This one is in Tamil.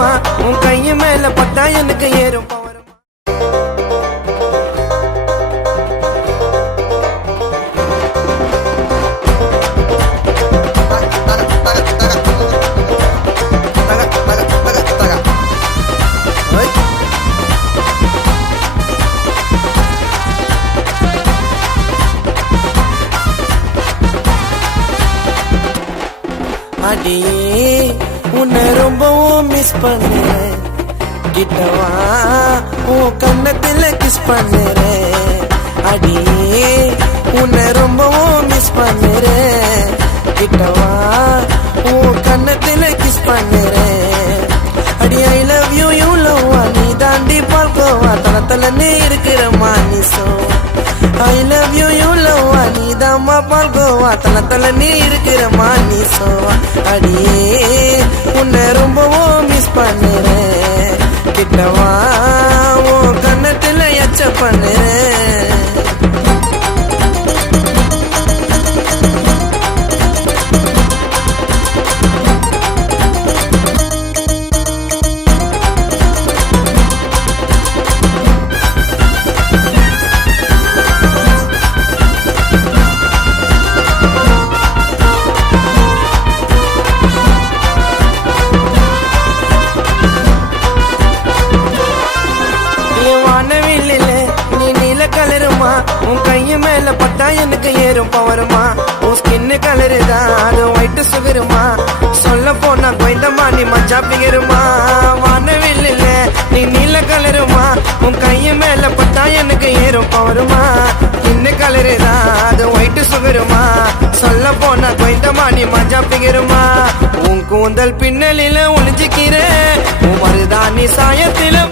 கலருமா உன் கைய மேல பட்டா எனக்கு ஏறும் பவருமா. அடியே உன்னை ரொம்பவும் மிஸ் பண்ணுறேன், கிட்டவா உன் கண்ணத்துல கிஸ் பண்ணுறேன். அடியே உன்னை ரொம்பவும் மிஸ் பண்ணுறேன், கிட்டவா உன் கண்ணத்துல கிஸ் பண்ணுறேன். அடி ஐ லவ் யூ யூ லவ்வா நீ தாண்டி பார்க்கவா தளத்தலன்னு இருக்கிற மானிசோ. ஐ லவ் யூ யூ லவ்வா நீ தாம்மா பார்க்கவா தளத்தலன்னு இருக்கிற மானிசோ. அடியே உன்னை ரொம்பவும் மிஸ் பண்ணுறேன், கிட்டவா உன் கண்ணத்துல எச்ச பண்ணுறேன். நீ நீல கலருமா உன் கைய மேல பட்டா எனக்கு ஏறும் பவருமா. உன் ஸ்கின்னு கலருதான் அது ஒயிட் சுகருமா, சொல்ல போனா கொய்தமா நீ மஜா பிகருமா. வானவில் நீ நீல கலருமா உன் கைய மேல பட்டா எனக்கு ஏறும் பவருமா. ஸ்கின்னு கலருதான் அது ஒயிட் சுகருமா, சொல்ல போனா கொய்தமா நீ மஜா பிகருமா. உன் கூந்தல் பின்னலில ஒளிஞ்சுக்கிற உன் மருதாணி சாயத்தில